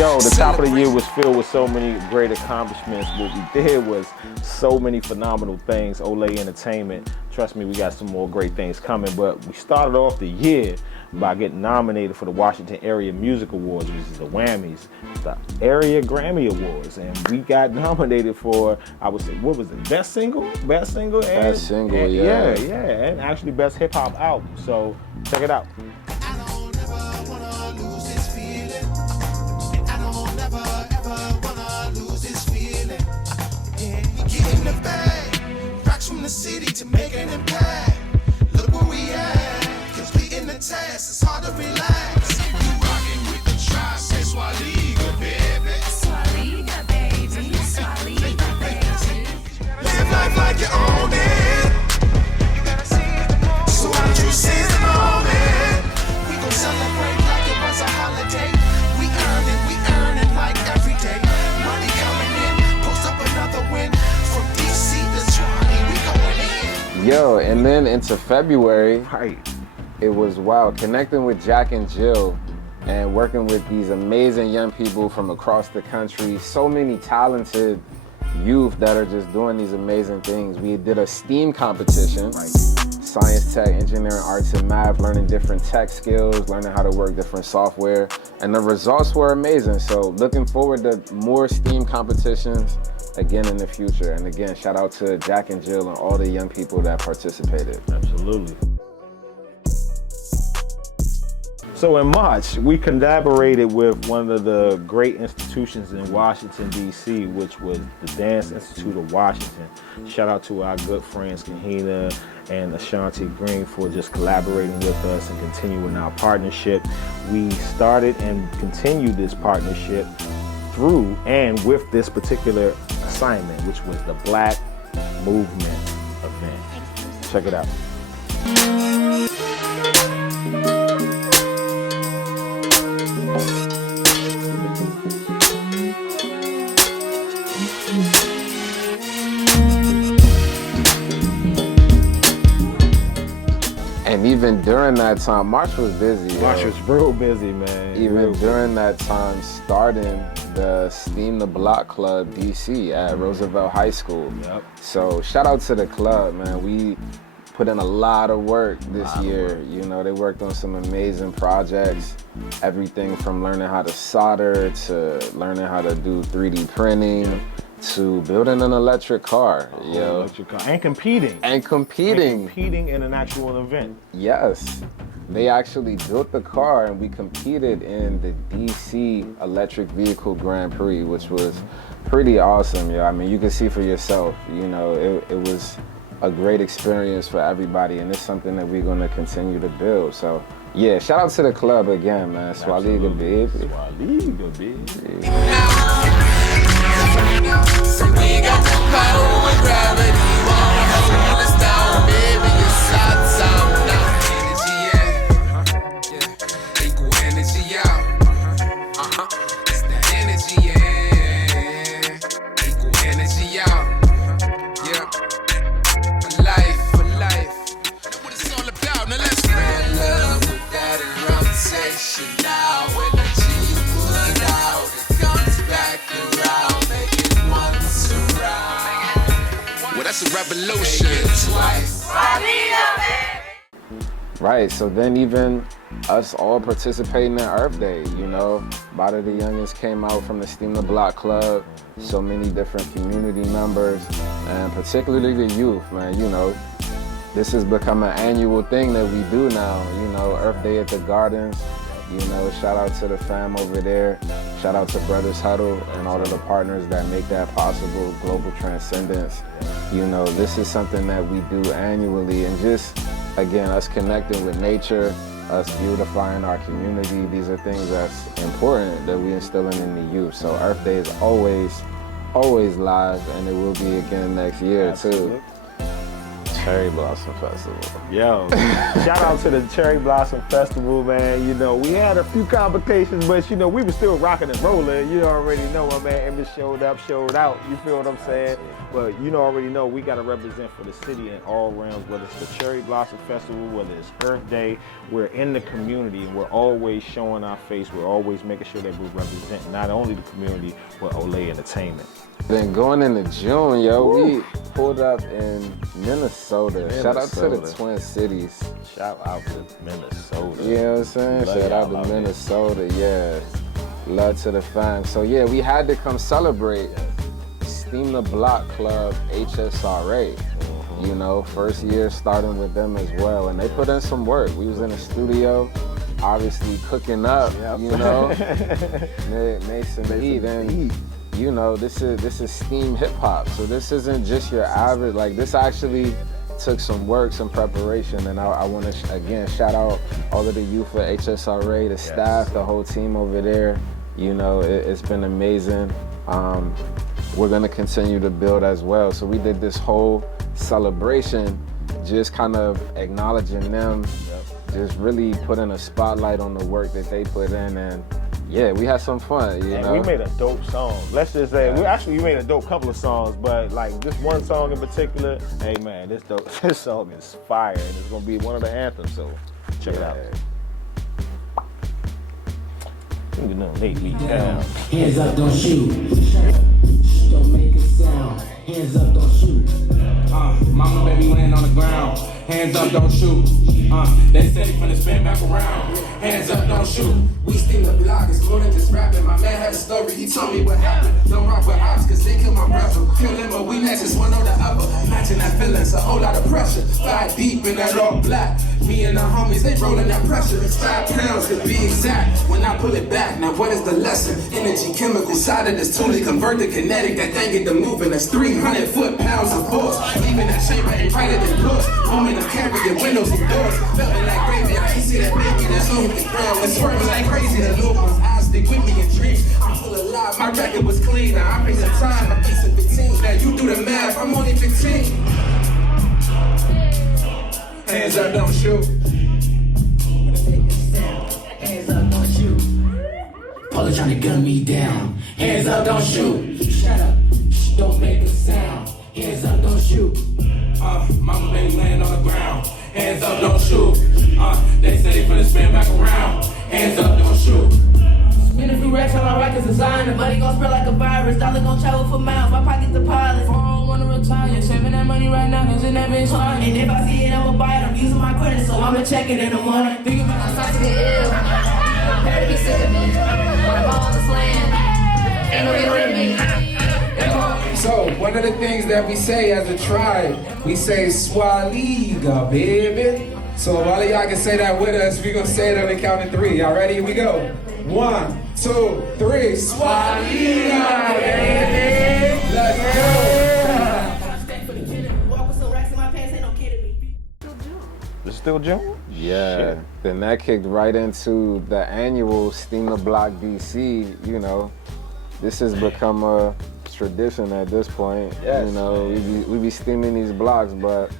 Yo, the top of the year was filled with so many great accomplishments. What we did was so many phenomenal things. Olay Entertainment, trust me, we got some more great things coming. But we started off the year by getting nominated for the Washington Area Music Awards, which is the Whammies, the Area Grammy Awards. And we got nominated for, I would say, what was it, Best Single? Best Single? Best Single, yeah. Yeah, and actually Best Hip Hop Album. So check it out. From the city to make an impact. Look where we at, cause we in the task, it's hard to relax. You rockin' with the tribe, say Swaliga, baby. Swaliga, baby. Swaliga, baby. Live life like you own it. So why don't you seize the moment? We gon' celebrate like it was a holiday. We earn it like every day. Money coming in, post up another win. From DC to Swanee, we going in. Yo, and then into February, Right. it was wow, connecting with Jack and Jill and working with these amazing young people from across the country. So many talented youth that are just doing these amazing things. We did a STEAM competition, science, tech, engineering, arts, and math, learning different tech skills, learning how to work different software, and the results were amazing. So looking forward to more STEAM competitions again in the future. And again, shout out to Jack and Jill and all the young people that participated. Absolutely. So in March, we collaborated with one of the great institutions in Washington, D.C., which was the Dance Institute of Washington. Shout out to our good friends, Kahina and Ashanti Green, for just collaborating with us and continuing our partnership. We started and continued this partnership through and with this particular assignment, which was the Black Movement event. Check it out. And even during that time, March was busy. March was real busy, man. Even during that time, starting the Steam the Block Club DC at Roosevelt High School. Yep. So shout out to the club, man. We put in a lot of work this year. You know, they worked on some amazing projects. Everything from learning how to solder to learning how to do 3D printing to building an electric car, yo. Electric car. And competing. And competing. Competing in an actual event. Yes. They actually built the car and we competed in the DC Electric Vehicle Grand Prix, which was pretty awesome, yo. I mean, you can see for yourself, you know, it was a great experience for everybody, and it's something that we're gonna continue to build. So yeah, shout out to the club again, man. Swaliga, baby. Swaliga, baby. So we got the power with gravity. Wanna hold us down, baby. It's our time now. Energy in, yeah. Equal energy out. It's the energy in. Equal energy out. Yeah. For life. That's what it's all about. Now let's spread love with that erotation now. Energy you put out, it comes back around. Well, that's a revolution. Right, so then even us all participating in Earth Day, you know, a lot of the youngins came out from the Steam the Block Club, so many different community members, and particularly the youth, man, you know. This has become an annual thing that we do now, you know, Earth Day at the Gardens. You know, shout out to the fam over there. Shout out to Brothers Huddle and all of the partners that make that possible, Global Transcendence. You know, this is something that we do annually, and just, again, us connecting with nature, us beautifying our community, these are things that's important that we instilling in the youth. So Earth Day is always live, and it will be again next year too. Cherry Blossom Festival. Yo, shout out to the Cherry Blossom Festival, man. You know, we had a few complications, but you know, we were still rocking and rolling. You already know, my man Emmitt showed up, showed out. You feel what I'm saying? But you know, already know we got to represent for the city in all realms, whether it's the Cherry Blossom Festival, whether it's Earth Day. We're in the community and we're always showing our face. We're always making sure that we represent not only the community, but Olay Entertainment. Then going into June, yo, we pulled up in Minnesota. Shout out to the Minnesota. Twin Cities. Shout out to Minnesota. You know what I'm saying? Love Shout out y'all out to there. Minnesota, yeah. Love to the fam. So yeah, we had to come celebrate Steam the Block Club HSRA. You know, first year starting with them as well. And they put in some work. We was in the studio, obviously cooking up, you know. made some heat. And you know, this is Steam hip hop. So this isn't just your average, like this actually took some work, some preparation, and I want to again shout out all of the youth at HSRA, the staff, the whole team over there. You know, it's been amazing. We're gonna continue to build as well. So we did this whole celebration, just kind of acknowledging them, just really putting a spotlight on the work that they put in, and yeah, we had some fun. You And know, we made a dope song. Let's just say, we made a dope couple of songs, but like this one song in particular, hey man, this song is fire, and it's gonna be one of the anthems. So check it out. You know, lay me down. Hands up, don't shoot. Don't make a sound. Hands up, don't shoot. Mama, baby, laying on the ground. Hands up, don't shoot. They said he finna spin back around. Hands up, don't shoot. We steam the block, it's more than just rapping. My man had a story, he told me what happened. Don't rock with ops, cause they kill my brother. Kill him, but we next, it's one on the other. Matching that feelings, a whole lot of pressure. 5 deep in that all black. Me and the homies, they rolling that pressure. It's 5 pounds to be exact. When I pull it back, now what is the lesson? Energy, chemical side of this tool, they convert to kinetic. That thing get the moving, that's 300 foot-pounds of force. Leaving that chamber ain't brighter than books. Moment of carrying windows and doors. Felt like gravy, I ain't see that baby that's on the ground. It's swerving like crazy, the little one's eyes stick with me in dreams. I'm full of life, my record was clean. Now I pay some time, I'm facing 15. Now you do the math, I'm only 15. Hands up, don't shoot. Hands up, don't shoot. Paula trying to gun me down. Hands up, don't shoot. Shut up. Don't make a sound. Hands up, don't shoot. Mama, baby, laying on the ground. Hands up, don't shoot. They say they finna spin back around. Hands up, don't shoot. Spin a few racks on my records design. The money gon' spread like a virus. Dollar gon' travel for miles. My pocket's the pilot. I don't wanna retire. Saving that money right now, cause it never is hard. And if I see it, I'ma buy it. I'm using my credit, so I'ma check it in the morning. Think about I'm starting to get ill. Prepare to be sick of me. When I'm on this land, ain't no getting rid of me. So, one of the things that we say as a tribe, we say Swaliga, baby. So if all of y'all can say that with us, we gonna say it on the count of 3. Y'all ready? Here we go. 1, 2, 3. Swaliga, baby. Let's go. Stack for the killing. Walk with some racks in my pants, ain't no kidding me. It's still June? yeah. Shit. Then that kicked right into the annual Steam the Block DC. You know, this has become a tradition at this point. Yes, you know, we be steaming these blocks, but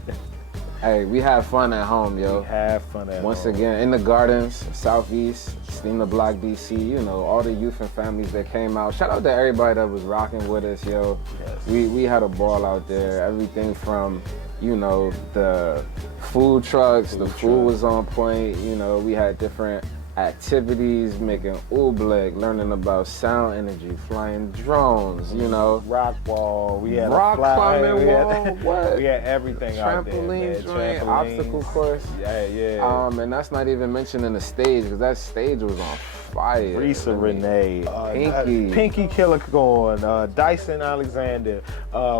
hey, we have fun at home, yo. Have fun at Once home. again, in the gardens, Southeast, Steam the Block DC, you know, all the youth and families that came out. Shout out to everybody that was rocking with us, yo. Yes. We had a ball out there. Everything from, you know, the food trucks, the food was on point. You know, we had different activities, making oobleck, learning about sound energy, flying drones, you know. Rock wall. We had Rock a fly, climbing we wall, had, what? We had everything out there, man. Trampoline joint, Trampolines. obstacle course. Yeah. And that's not even mentioning the stage, because that stage was on fire. Risa Renee, Pinky. Pinky Killicorn, Dyson Alexander.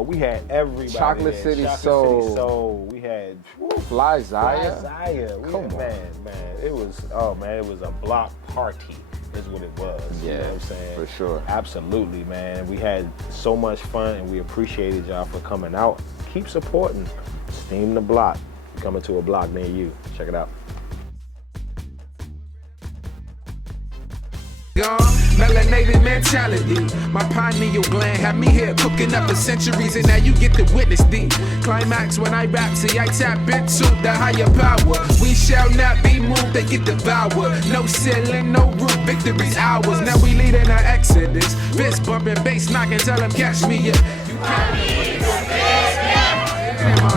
We had everybody. Chocolate there. City Chocolate Soul. City Soul. We had Fly Zaya. Zaya. Come on. Man. It was, it was a block party. Is what it was. You know what I'm saying? for sure. Absolutely, man. We had so much fun, and we appreciated y'all for coming out. Keep supporting Steam the Block. Coming to a block near you. Check it out. Melanated mentality. My pineal gland had me here cooking up for centuries, and now you get to witness the climax when I rap. See, I tap into the higher power. We shall not be moved, they get devoured. No ceiling, no roof, victory's ours. Now we leading our exodus. Fist bumping, bass knocking, tell them catch me. Yeah.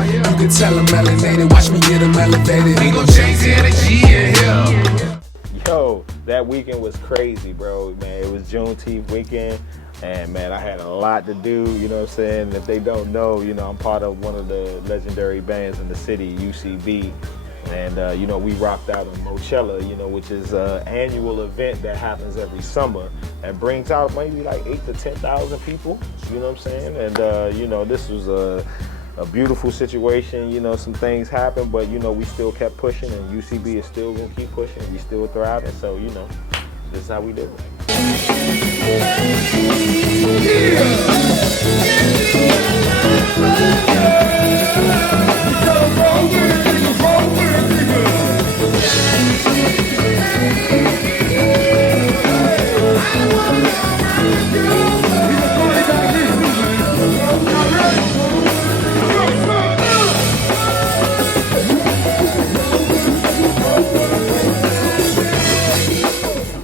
You can tell them melanated, watch me get them elevated. We gon' change the energy in here. Yo, that weekend was crazy, bro. Man, it was Juneteenth weekend, and man, I had a lot to do. You know what I'm saying? If they don't know, you know, I'm part of one of the legendary bands in the city, UCB, and you know, we rocked out on Mochella, you know, which is an annual event that happens every summer and brings out maybe like 8,000 to 10,000 people. You know what I'm saying? And you know, this was a beautiful situation. You know, some things happened, but you know, we still kept pushing, and UCB is still gonna keep pushing. We still thriving, so you know, this is how we do it.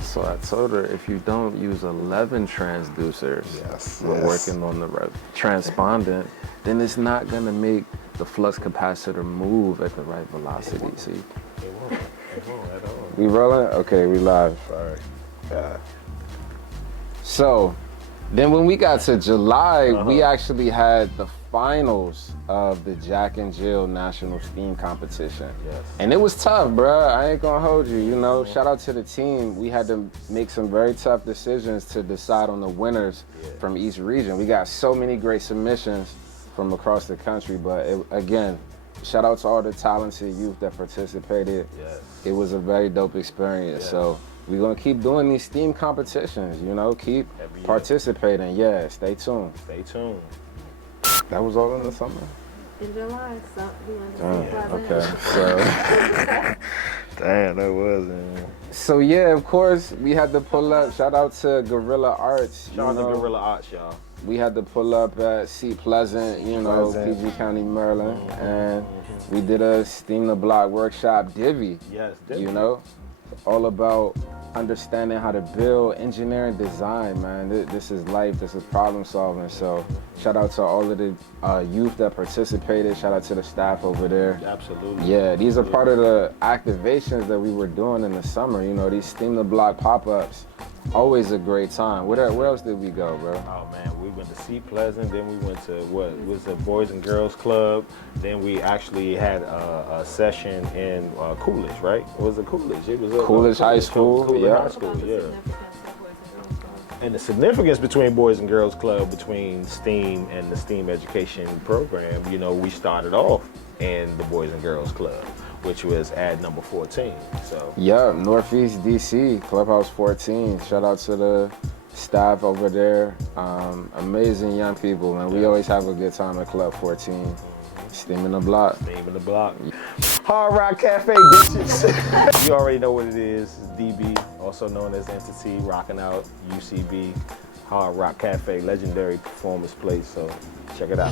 So I told her, if you don't use 11 transducers, we're working on the transpondent, then it's not gonna make the flux capacitor move at the right velocity. See? It won't at all. We rolling? Okay, we live. Sorry. So, then when we got to July, we actually had the finals of the Jack and Jill National Steam Competition. Yes. And it was tough, bruh. I ain't gonna hold you, you know. Shout out to the team. We had to make some very tough decisions to decide on the winners from each region. We got so many great submissions from across the country, but again, shout out to all the talented youth that participated. Yes. It was a very dope experience. So we're gonna keep doing these STEAM competitions, you know, keep Every year. participating. Yeah, stay tuned. Stay tuned. That was all in the summer? In July, so we went to Sea Plaza. Okay, so. Damn, that was, man. So yeah, of course, we had to pull up. Shout out to Guerrilla Arts. Shout out you know. to Guerrilla Arts, y'all. We had to pull up at Seat Pleasant, you know, Pleasant. PG County, Maryland, and we did a Steam the Block workshop, Divi. Yes, You know, all about understanding how to build, engineering, design, man. This is life, this is problem solving. So shout out to all of the youth that participated. Shout out to the staff over there. Absolutely. Yeah, these are part of the activations that we were doing in the summer. You know, these Steam the Block pop-ups, always a great time. Where else did we go, bro? Oh man, we went to Sea Pleasant, then we went to what was the Boys and Girls Club, then we actually had a session in Coolidge, right? It was a Coolidge. It was Coolidge High School, Coolidge yeah. High School, yeah. And the significance between Boys and Girls Club, between STEAM and the STEAM education program, you know, we started off in the Boys and Girls Club, which was at number 14. So Yeah, Northeast DC, Clubhouse 14. Shout out to the staff over there. Amazing young people, man. We always have a good time at Club 14. Steaming the block. Steaming the block. Hard Rock Cafe, bitches. You already know what it is. It's DB, also known as Entity, rocking out UCB. Hard Rock Cafe, legendary performance place. So check it out.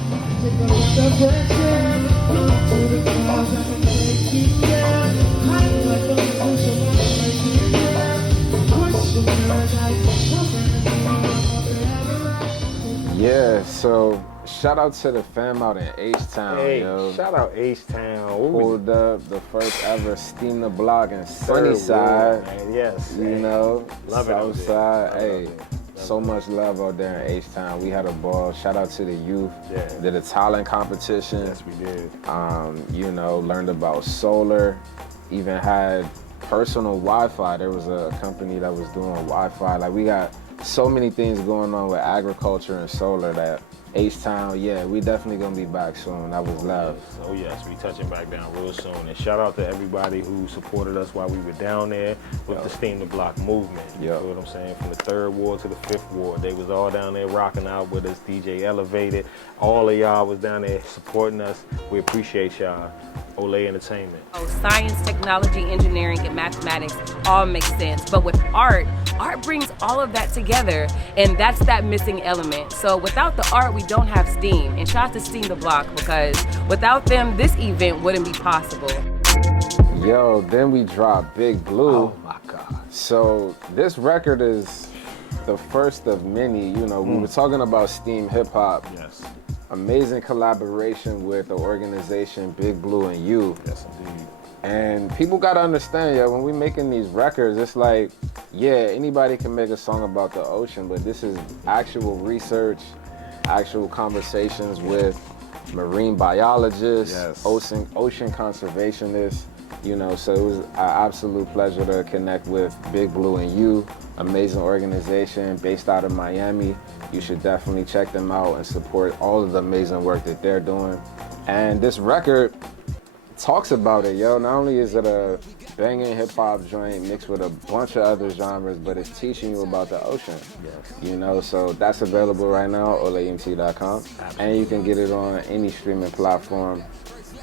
Yeah, so shout out to the fam out in H-Town, Hey, yo. shout out H-Town. Pulled up the first ever Steam the Block in Third Sunnyside. Ward, man. Yes. You know, Love it out there. Southside. Love Hey, it. so much love out there in H-Town. We had a ball. Shout out to the youth. Yeah. Did a talent competition. Yes, we did. You know, learned about solar. Even had personal Wi-Fi. There was a company that was doing Wi-Fi. Like, we got so many things going on with agriculture and solar that H-Town, yeah, we definitely gonna be back soon. That was love. Oh yes, we touching back down real soon. And shout out to everybody who supported us while we were down there with the Steam the Block movement. You Yep. know what I'm saying? From the 3rd Ward to the 5th Ward. They was all down there rocking out with us, DJ Elevated. All of y'all was down there supporting us. We appreciate y'all. Olay Entertainment. Science, technology, engineering, and mathematics all make sense. But with art brings all of that together, and that's that missing element. So without the art, we don't have STEAM. And shout out to Steam the Block, because without them, this event wouldn't be possible. Yo, then we dropped Big Blue. Oh my God. So this record is the first of many. You know, we were talking about STEAM hip hop. Yes. Amazing collaboration with the organization Big Blue and You. Yes, indeed. And people gotta understand, yeah, when we making these records, it's like, yeah, anybody can make a song about the ocean, but this is actual research, actual conversations with marine biologists, Yes. ocean conservationists, you know, so it was an absolute pleasure to connect with Big Blue and You, amazing organization based out of Miami. You should definitely check them out and support all of the amazing work that they're doing. And this record talks about it, yo. Not only is it a banging hip hop joint mixed with a bunch of other genres, but it's teaching you about the ocean. Yes. You know, so that's available right now, olemt.com. And you can get it on any streaming platform.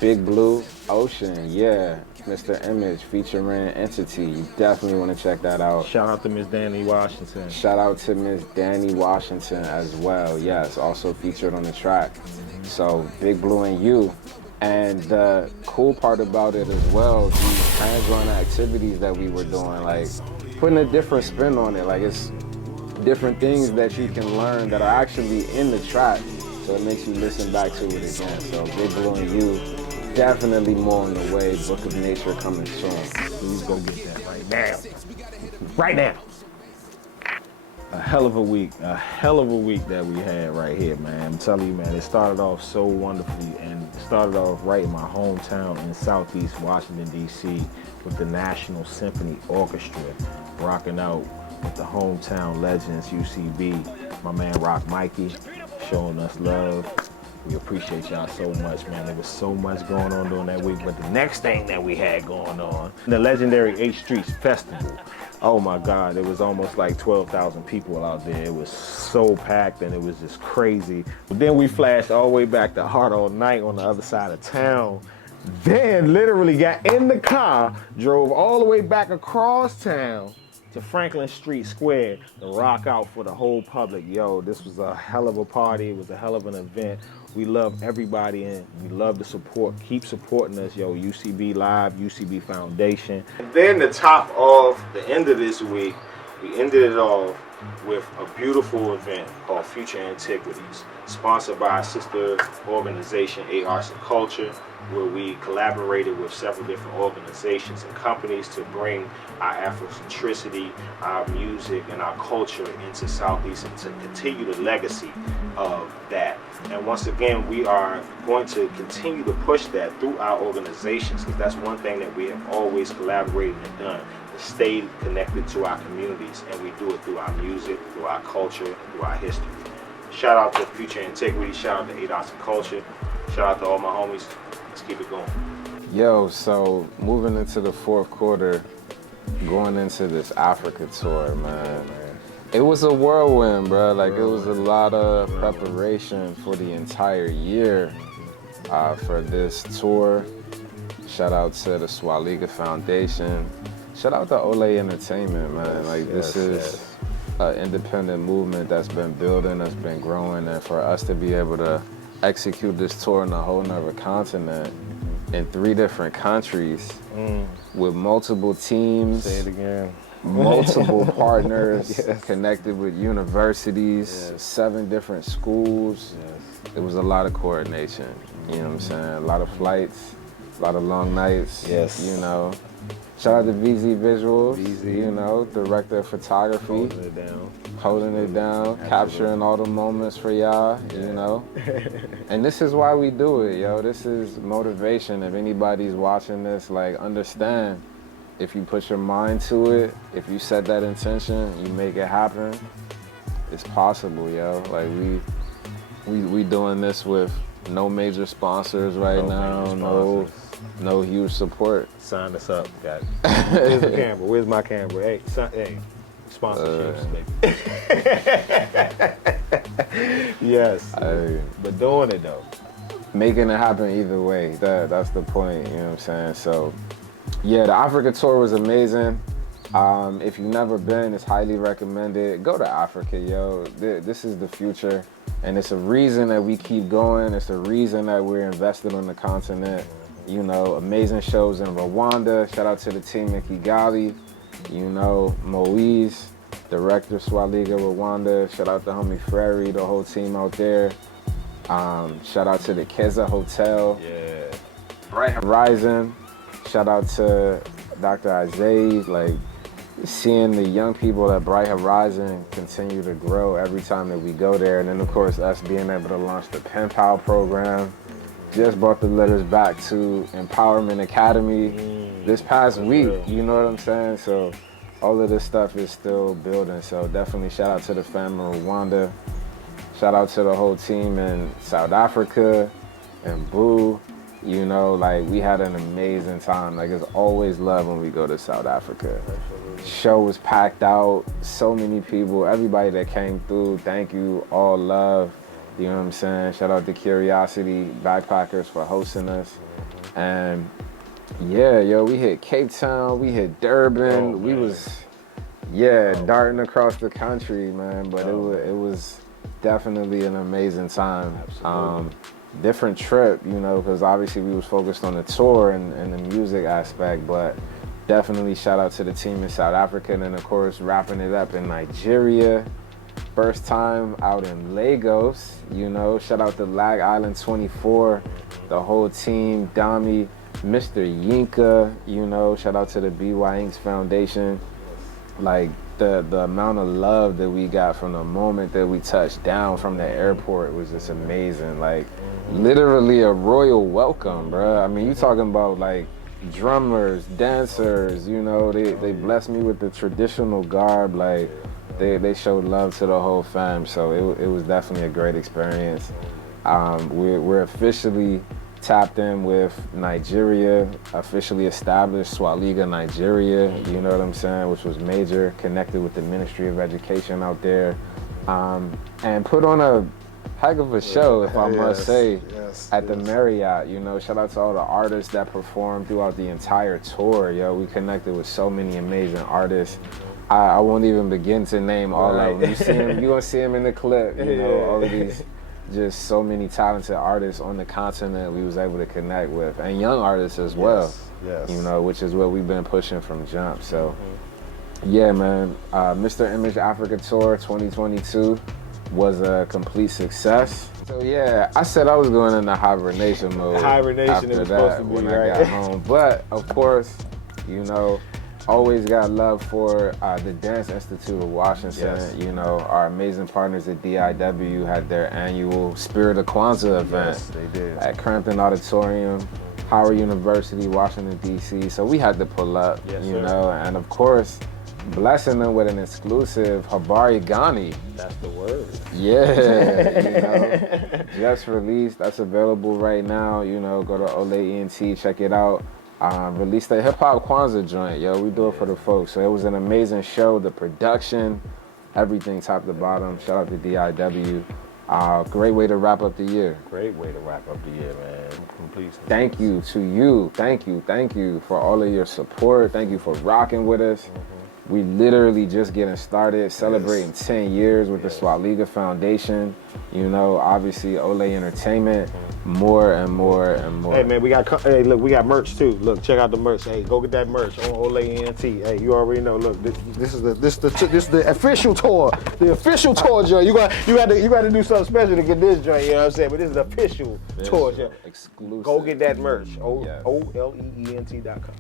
Big Blue, Ocean, yeah. Mr. Image featuring Entity. You definitely want to check that out. Shout out to Miss Danny Washington. Shout out to Miss Danny Washington as well. Yes, also featured on the track. So Big Blue and You. And the cool part about it as well, these hands-on activities that we were doing, like putting a different spin on it. Like it's different things that you can learn that are actually in the track. So it makes you listen back to it again. So Big Blue and You, definitely more on the way. Book of Nature coming soon. Please go get that right now. Right now. A hell of a week that we had right here, man. I'm telling you, man, it started off so wonderfully, and it started off right in my hometown in Southeast Washington, D.C. with the National Symphony Orchestra, rocking out with the hometown legends, UCB, my man Rock Mikey, showing us love. We appreciate y'all so much, man. There was so much going on during that week, but the next thing that we had going on, the legendary 8th Streets Festival. Oh my God, it was almost like 12,000 people out there. It was so packed and it was just crazy. But then we flashed all the way back to Heart All Night on the other side of town. Then literally got in the car, drove all the way back across town to Franklin Street Square to rock out for the whole public. Yo, this was a hell of a party. It was a hell of an event. We love everybody and we love the support. Keep supporting us, yo. UCB Live, UCB Foundation. And then the top of the end of this week, we ended it off with a beautiful event called Future Antiquities, sponsored by our sister organization, A Arts and Culture, where we collaborated with several different organizations and companies to bring our Afrocentricity, our music, and our culture into Southeast and to continue the legacy of that. And once again, we are going to continue to push that through our organizations, because that's one thing that we have always collaborated and done, to stay connected to our communities, and we do it through our music, through our culture, through our history. Shout out to Future Integrity, shout out to A Arts and Culture, shout out to all my homies. Let's keep it going. Yo, so moving into the 4th quarter, going into this Africa tour, man. It was a whirlwind, bro. Like, it was a lot of preparation for the entire year for this tour. Shout out to the Swaliga Foundation. Shout out to Olay Entertainment, man. Like, this is an independent movement that's been building, that's been growing, and for us to be able to execute this tour in a whole nother continent in 3 different countries with multiple teams. Say it again. Multiple partners connected with universities, 7 different schools. It was a lot of coordination, you know what I'm saying? A lot of flights, a lot of long nights, you know. Shout out to VZ Visuals, you know, director of photography. Holding it down, capturing all the moments for y'all, you know. And this is why we do it, yo. This is motivation. If anybody's watching this, like, understand, if you put your mind to it, if you set that intention, you make it happen, it's possible, yo. Like, We doing this with no major sponsors right now. No huge support. Sign us up, guys. Where's the camera? Where's my camera? Hey, sponsorships, baby. Yes, but doing it though. Making it happen either way. That's the point. You know what I'm saying? So, yeah, the Africa tour was amazing. If you've never been, it's highly recommended. Go to Africa, yo. This is the future. And it's a reason that we keep going. It's a reason that we're invested on the continent. You know, amazing shows in Rwanda. Shout out to the team in Kigali. You know, Moise, director Swaliga Rwanda. Shout out to homie Frere, the whole team out there. Shout out to the Keza Hotel. Yeah. Bright Horizon. Shout out to Dr. Isaiah. Like, seeing the young people at Bright Horizon continue to grow every time that we go there. And then, of course, us being able to launch the Pen Pal program. Just brought the letters back to Empowerment Academy this past week. You know what I'm saying? So all of this stuff is still building. So definitely shout out to the family in Rwanda. Shout out to the whole team in South Africa and Boo. You know, like, we had an amazing time. Like, it's always love when we go to South Africa. Show was packed out, so many people, everybody that came through, thank you, all love. You know what I'm saying? Shout out to Curiosity Backpackers for hosting us. And yeah, yo, we hit Cape Town, we hit Durban. We was, darting across the country, man. But it was definitely an amazing time. Different trip, you know, because obviously we was focused on the tour and the music aspect, but definitely shout out to the team in South Africa, and then of course wrapping it up in Nigeria. First time out in Lagos, you know, shout out to Lag Island 24, the whole team, Dami, Mr. Yinka, you know, shout out to the BY Inks Foundation. Like, the amount of love that we got from the moment that we touched down from the airport was just amazing. Like, literally a royal welcome, bruh. I mean, you talking about like drummers, dancers, you know, they blessed me with the traditional garb. Like, they showed love to the whole fam. So it was definitely a great experience. We're officially tapped in with Nigeria, officially established Swaliga Nigeria, you know what I'm saying, which was major, connected with the Ministry of Education out there, and put on a heck of a show, if I must say, at the Marriott. You know, shout out to all the artists that performed throughout the entire tour. Yo, we connected with so many amazing artists. I won't even begin to name all of them. You see them, you're gonna see them in the clip, you know, all of these, just so many talented artists on the continent we was able to connect with, and young artists as well. You know, which is what we've been pushing from jump. So yeah, man, Mr. Image Africa Tour 2022 was a complete success. So yeah, I said I was going into hibernation mode Hibernation it was supposed to be, when right? I got home. But of course, you know, always got love for the Dance Institute of Washington. You know, our amazing partners at DIW had their annual Spirit of Kwanzaa event they did. at Crampton Auditorium, Howard University, Washington, D.C. So we had to pull up, you know, and of course, blessing them with an exclusive Habari Ghani. That's the word. Yeah, you know, just released. That's available right now. You know, go to Ole ENT, check it out. Released a hip hop Kwanzaa joint, yo. We do it for the folks. So it was an amazing show. The production, everything top to bottom. Shout out to DIW. Great way to wrap up the year. Great way to wrap up the year, man. Complete. Thank you to you. Thank you for all of your support. Thank you for rocking with us. We literally just getting started, celebrating 10 years with the Swaliga Foundation. You know, obviously Ole Entertainment, more and more and more. Hey man, we got merch too. Look, check out the merch. Hey, go get that merch on Ole ENT. Hey, you already know. Look, this is the official tour. The official tour joint. You got to do something special to get this joint. You know what I'm saying? But this is the official tour joint. Exclusive. Go get that merch. OLEENT.com.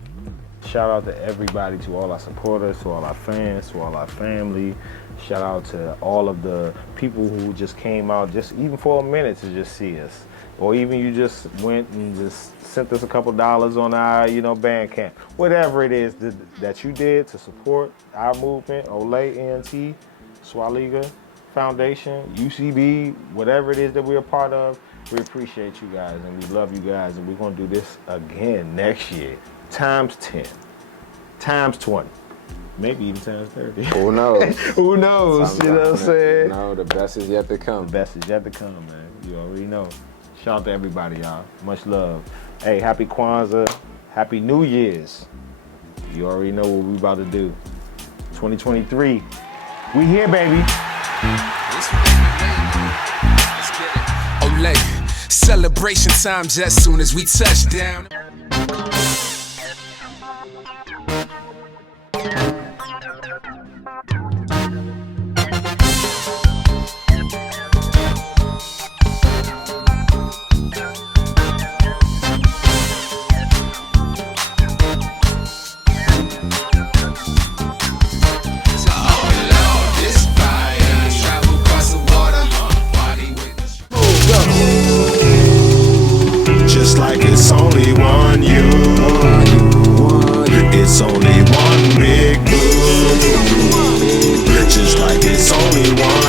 Shout out to everybody, to all our supporters, to all our fans, to all our family. Shout out to all of the people who just came out, just even for a minute to just see us. Or even you just went and just sent us a couple dollars on our, you know, Bandcamp. Whatever it is that you did to support our movement, Ole ENT, Swaliga Foundation, UCB, whatever it is that we're a part of, we appreciate you guys and we love you guys, and we're gonna do this again next year, times 10, times 20, maybe even times 30. Who knows? Who knows? You know what I'm saying? No, the best is yet to come. The best is yet to come, man. You already know. Shout out to everybody, y'all. Much love. Hey, happy Kwanzaa. Happy New Year's. You already know what we about to do. 2023. We here, baby. Olay, celebration time just soon as we touch down. Just like it's only one you, it's only one big blue. Just like it's only one